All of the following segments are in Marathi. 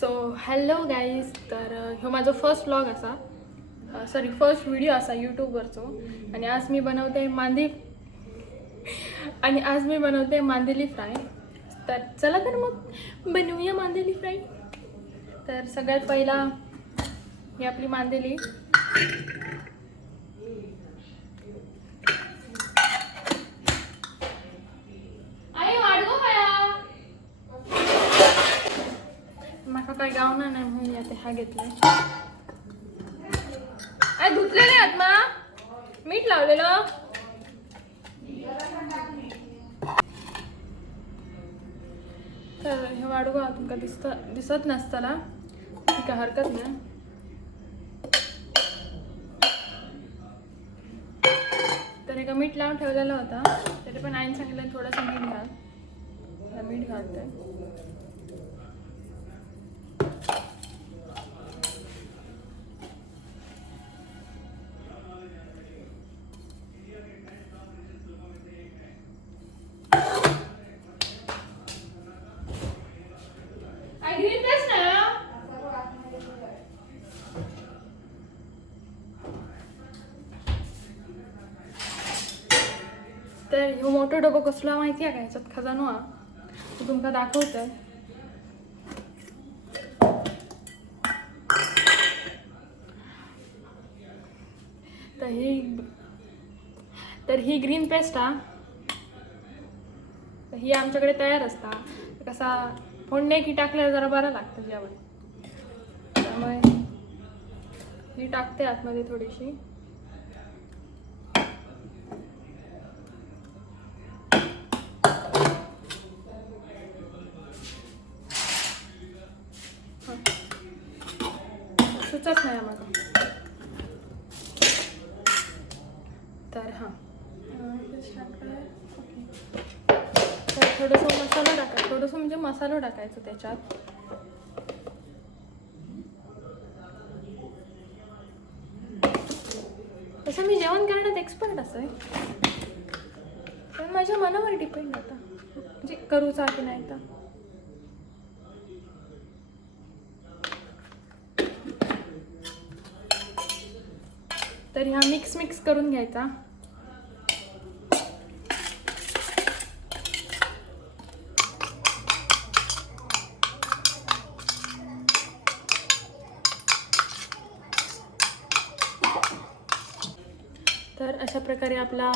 So hello guys. तर ह्यो माझो फर्स्ट व्लॉग असा, फर्स्ट व्हिडिओ असा यूट्यूबवरचो. आणि आज मी बनवते मांदेली फ्राय. तर चला तर मग बनवूया मांदेली फ्राय. तर सगळ्यात पहिला ही आपली मांदेली माका काय गावना नाही म्हणून आता हा घेतलाय. धुतलेले आहेत ना, मीठ लावलेलं. तर हे वाडगो तुमका दिसत नसताना काय हरकत नाही. तर एका मीठ लावून ठेवलेला होता, तरी पण आईने सांगितलं थोडंसं मीठ घाल. मीठ घालते. तर ह्यो मोठो डबो कसला माहिती आहे का? ह्याच्यात खजानो हा, तो तुमका दाखवतोय. तर ही ग्रीन पेस्ट हा, ही आमच्याकडे तयार असता. कसा फोडणे की टाकल्यावर जरा बरं लागतं जेवण, त्यामुळे ही टाकते आतमध्ये थोडीशी. सुचत नाही आम्हाला. तर हां, तर थोडंसं मसाला टाकायचं, थोडंसं म्हणजे मसाला टाकायचं त्याच्यात. तसं मी जेवण करण्यात एक्सपर्ट असं, पण माझ्या मनावर डिपेंड होता म्हणजे करूचा की नाही. तर ह्या मिक्स करून घ्यायचा. तर अशा प्रकारे आपला,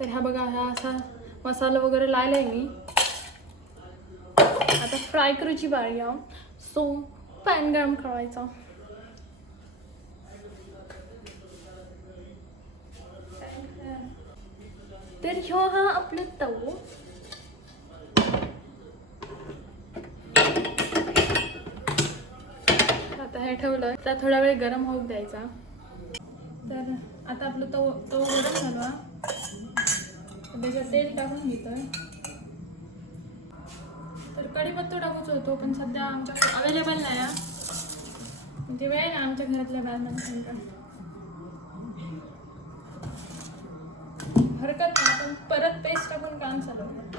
तर ह्या बघा, हा असा मसाला वगैरे लावलाय मी. आता फ्राय करूची बारी आहे. सो पॅन गरम करायचा. तर ह्यो हा आपलं तवो. आता हे ठेवलं तर थोडा वेळ गरम होऊ द्यायचा. तर आता आपलं तवो गरम झाला, त्याच्यात तेल टाकून घेतोय. तर कढीपत्ता टाकूच होतो, पण सध्या आमच्याकडे अवेलेबल नाही. म्हणजे वेळ ना आमच्या घरातल्या बायकांना. हरकत नाही, आपण परत पेस्ट टाकून काम चालवलं.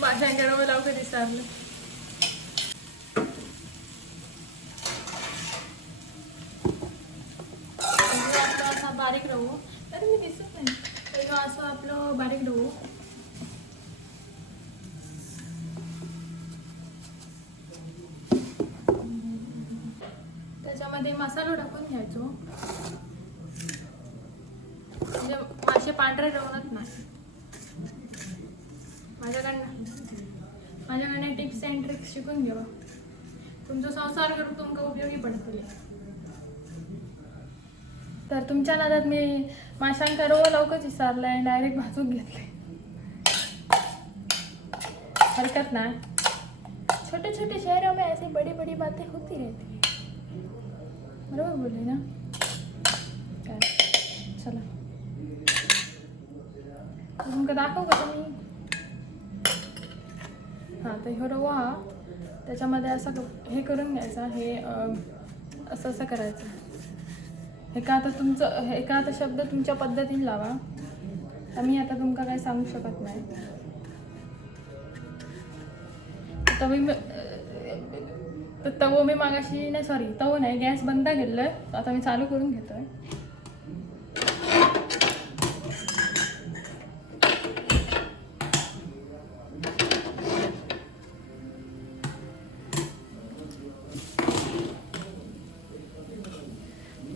भाषांकडे मला कधी विचारलं. आपलं असा बारीक रवू, तर मी दिसत नाही, तर असं आपलं बारीक रवू. त्याच्यामध्ये मसाला टाकून घ्यायचो, म्हणजे मासे पांढरे रवत नाही. माझ्याकडनं टिप्स अँड ट्रिक्स शिकून घ्यावा. तुमचा संसार करून तुमका उपयोगी पडतले. तर तुमच्या नादात मी माशांका रव लवकरच विसरलाय, डायरेक्ट भाजून घेतले. हरकत ना, छोटे छोटे शहरों में ऐसी बड़ी बड़ी बातें होती रहती है. बरोबर बोलली ना. काय चला तुमका दाखवू का तुम्ही. हां तर ह्यो रवा त्याच्यामध्ये असं हे करून घ्यायचं. हे असं असं करायचं. हे का आता शब्द तुमच्या पद्धतीने लावा. मी आता तुमका काय सांगू शकत नाही. तवो मी मागाशी नाही, सॉरी तवो नाही, गॅस बंद केलंय. आता मी चालू करून घेतोय.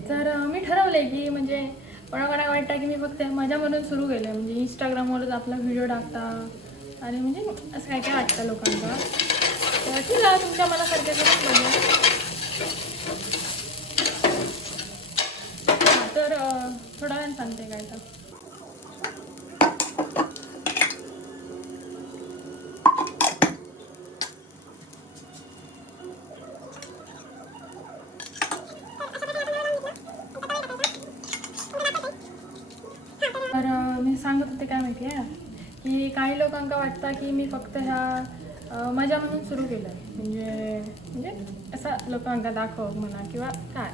तर मी ठरवलंय की म्हणजे कोणाकोणा वाटतं की मी फक्त मजा म्हणून सुरू केलं. म्हणजे इंस्टाग्रामवरच आपला व्हिडिओ टाकता आणि म्हणजे असं काय काय वाटतं लोकांना. तर ठीक आहे, तुमच्या मनासारखे करून बघूया. तर थोडा वेळ सांगते काय तर. मी सांगत होते काय माहिती आहे की काही लोकांना वाटतं की मी फक्त ह्या मजा म्हणून सुरू केलं आहे. म्हणजे असं लोकांना दाखव म्हणा किंवा काय.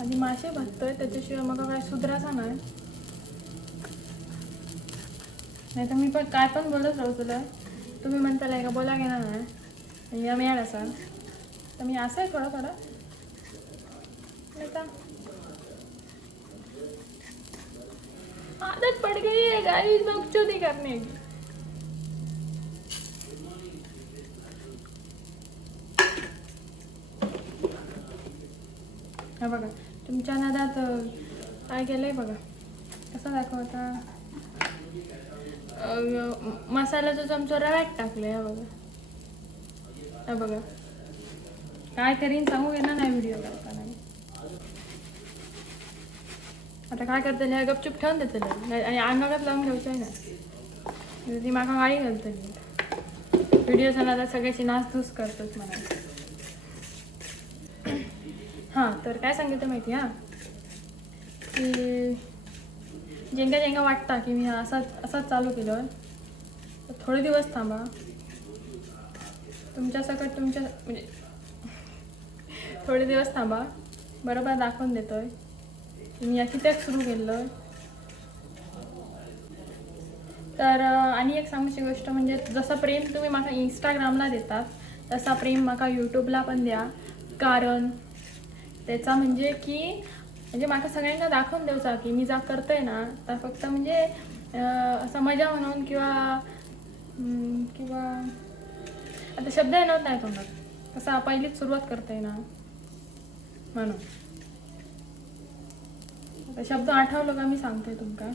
आधी मासे भाजतोय त्याच्याशिवाय मग काय सुधराचा नाही. तर मी पण काय पण बोलत राहू तुला. तुम्ही म्हणताय का बोला घेणार नाही या मिळाल असाल तर मी असं आहे थोडं थोडं नाही का. आदत पड़ गई है गाइस बकचोदी करने की. हा बघा तुमच्या नादात काय केलंय बघा. कसं दाखवता. मसाल्याचा चमचा रव्यात टाकले. हा बघा, हा बघा काय करीन सांगू घेणार नाही व्हिडिओ करताना. आता काय करते नाही, गपचूप ठेवून देते नाही आणि अंगात लावून घ्यायचं आहे ना. ती माका गाडी घालते व्हिडिओ आता सगळ्याची नासधूस करतोच मला. हां तर काय सांगितलं माहिती हां की जेंगा जेंगा वाटता की मी असाच चालू केलं तर थोडे दिवस थांबा. तुमच्यासकट म्हणजे थोडे दिवस थांबा. बरोबर दाखवून देतोय मी या कित्याक सुरू केलं. तर आणि एक सांगायची गोष्ट म्हणजे जसं प्रेम तुम्ही माका इंस्टाग्रामला देतात तसा प्रेम माका यूट्यूबला पण द्या. कारण त्याचा म्हणजे माका सगळ्यांना दाखवून द्यायचा की मी जा करतोय ना तर फक्त म्हणजे असं मजा म्हणून किंवा आता शब्द येणार नाही तोंडात. कसं पहिलीच सुरुवात करते ना म्हणून. आता शब्द आठवलं का मी सांगते तुमका.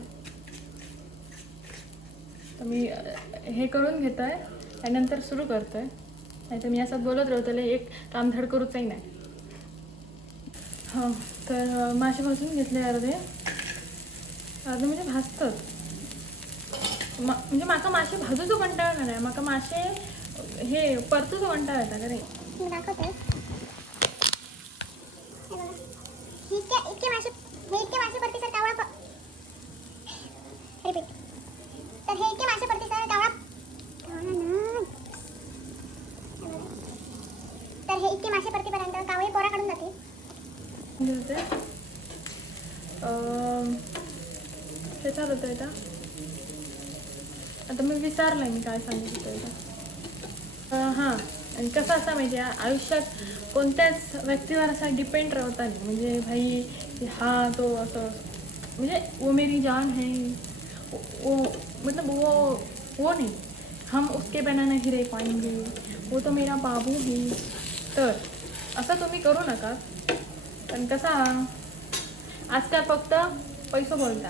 तर मी हे करून घेतोय त्यानंतर सुरू करतोय. नाही तर मी असं बोलत राहतो एक काम धड करूचही नाही. हां तर मासे भाजून घेतले अर्धे म्हणजे भाजतात. म्हणजे माका मासे भाजूचो कंटाळा नाही. माका मासे हे परतूचो कंटाळा येता का रे. इतके मासे परती सर कावळा रिपीट. तर हे इतके मासे परती सर कावळा तर हे इतके मासे परतीपर्यंत कावळे पोरा काढून जाते. हे चालू होतं आता. आता मी विचारलंय मी काय सांगितलं होतं. हां आणि कसं असं माहिती आहे आयुष्यात कोणत्याच व्यक्तीवर असा डिपेंड राहता नाही. म्हणजे भाई हा तो असं म्हणजे वो मेरी जान है वो मतलब वो नहीं हम उसके बिना नहीं रह पाएंगे वो तो मेरा बाबू है. तर असं तुम्ही करू नका. पण कसा आजकाल फक्त पैसो बोलता.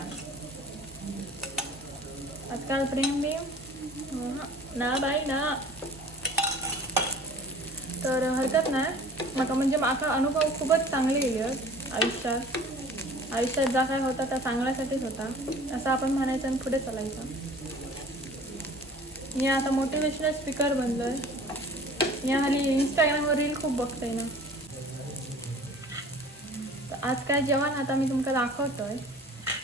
आजकाल प्रेम ना बाई ना. तर हरकत नाही म्हणजे माका अनुभव खूपच चांगले गेले आयुष्यात. आयुष्यात जा काय होता त्या चांगल्यासाठीच होता असं आपण म्हणायचं आणि पुढे चालायचं. मी आता मोटिवेशनल स्पीकर बनलोय. मी हल्ली इंस्टाग्रामवर रील खूप बघते ना. तर आज काय जेवण आता मी तुमका दाखवतोय.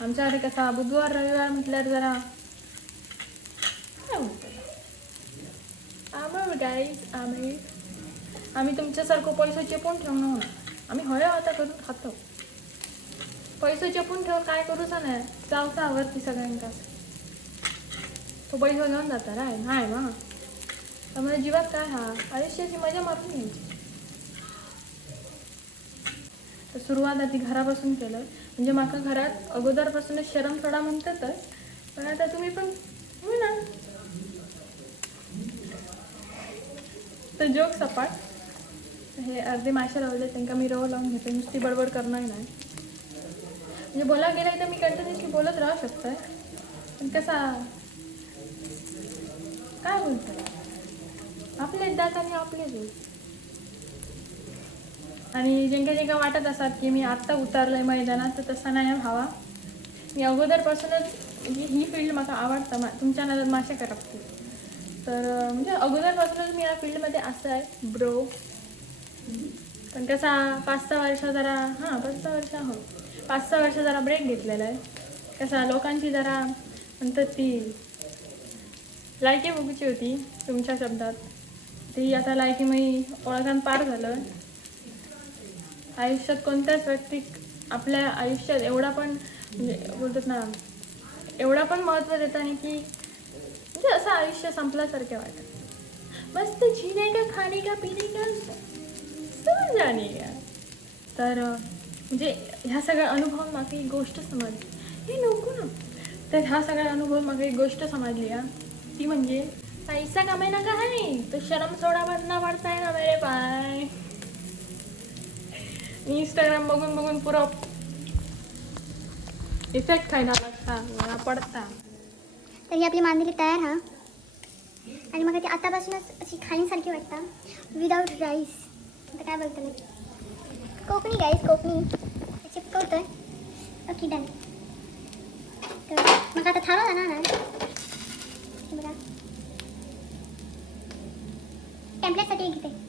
आमच्या घरी कसा बुधवार रविवार म्हटल्यावर जरा काय म्हणतो आम्ही तुमच्यासारखं पैसे चेपून ठेवणं. आम्ही हळू आता करून खातो. पैसे चेपून ठेवून काय करूचा नाही. चावता आवडती सगळ्यांका. तो पैसा घेऊन जाता राय नाही मग. त्यामुळे जीवात काय हा आयुष्याची मजा मारून घ्यायची. तर सुरुवात आधी घरापासून केलं. म्हणजे माका घरात अगोदरपासूनच शरम थोडा म्हणतातच. पण आता तुम्ही पण ना तर जोक सपाट. हे अर्धे मासे लावले त्यांना मी रव लावून घेते. नुसती बडबड करणार नाही. म्हणजे बोला गेलं तर मी कंटिन्युअसली बोलत राहू शकतोय. पण कसा काय बोलतो आपलेच दात आणि आपलेच. आणि जेंका वाटत असतात की मी आत्ता उतरलंय मैदानात तर तसं नाही व्हावा. मी अगोदरपासूनच ही फील्ड मला आवडतं. तुमच्या नादात मासे करपते. तर म्हणजे अगोदरपासूनच मी या फील्डमध्ये असं आहे ब्रो. पण कसा 5-6 वर्ष जरा 5-6 वर्ष जरा ब्रेक घेतलेला आहे. कसा लोकांची जरा म्हणतात ती लायकी बघूची होती तुमच्या शब्दात. ती आता लायकी मी ओळखान पार झालं. आयुष्यात कोणत्याच व्यक्ती आपल्या आयुष्यात एवढा पण म्हणजे बोलतात ना एवढा पण महत्त्व देता नाही की म्हणजे असं आयुष्य संपल्यासारखे वाटत. मस्त जीने का खाने का पिणे का समज जाणे का. तर म्हणजे ह्या सगळ्या अनुभव मागे एक गोष्ट समजली. हे नको ना. तर ह्या सगळ्या अनुभव मागे एक गोष्ट समजली ती म्हणजे पैसा कमायना का आहे तो शरम सोडा भरना पडता है ना मेरे पाय. इंस्टाग्राम बघून पुरा इफेक्ट खायला लागता पडता. तर ही आपली मांदेली तयार हा. आणि मग ती आतापासूनच अशी खाण्यासारखी वाटतं विदाऊट राईस. आता काय बोलतो मी कोकणी गाईस कोकणी चिपकवतोय. Okay done. तर मग आता थांबा ना बघा टेम्पलेटसाठी घेते.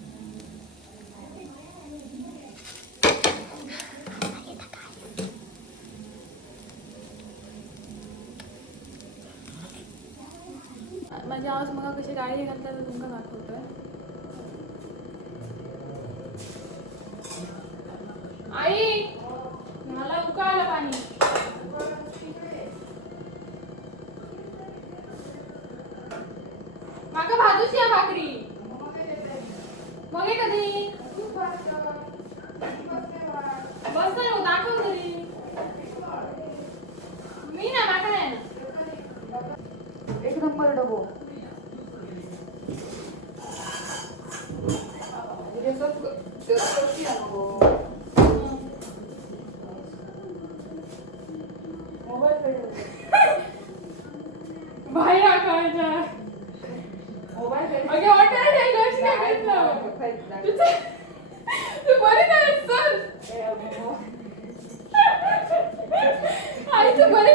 माझी आवाज मग कशी गाडी घालता तर तुमका दाखवतोय. आई मला उकळलं पाणी. माका भाजूची या भाकरी मग कधी बस ना दाखव तरी. मी ना माका नाही ना. एक नंबर डबो बाहेर आकायच्या अगे हॉटेल ठेवलं काय घेतलं तू बरी काय चल आई तू बरी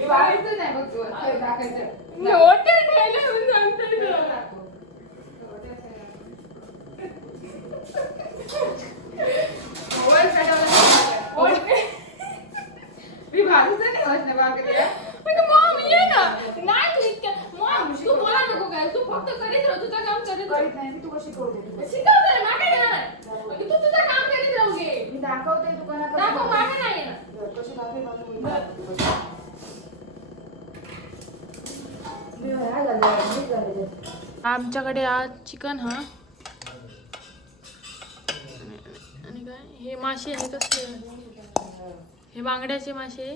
मोबाईल नाही बघ तू टाकायचं हॉटेल ठेवलं म्हणून सांगतोय मोबाईल काढायला मी भाजूच नाही वाटलं बाकी मॉम ये ना. नाही तू इतक्या मॉम तू बोला नको काय. तू फक्त करीत राह. तुझं काम करीत राह. नाही मी तुला शिकवते. शिकवते मागे देणार. तू तुझं काम करीत राहू घे. मी दाखवते दुकानात दाखव मागे नाही येणार. कशी दाखवे आमच्याकडे आज चिकन हा आणि काय हे मासे आहे कसले हे बांगड्याचे मासे.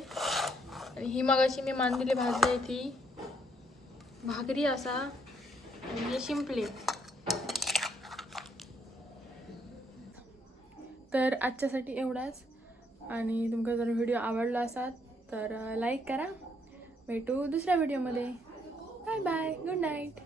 आणि ही मगाशी मी मांदिली भाजली ती भाकरी असा आणि हे शिंपले. तर आजच्यासाठी एवढाच. आणि तुमका जर व्हिडिओ आवडला असाल तर लाईक करा. भेटू दुसऱ्या व्हिडिओमध्ये. Bye bye good night.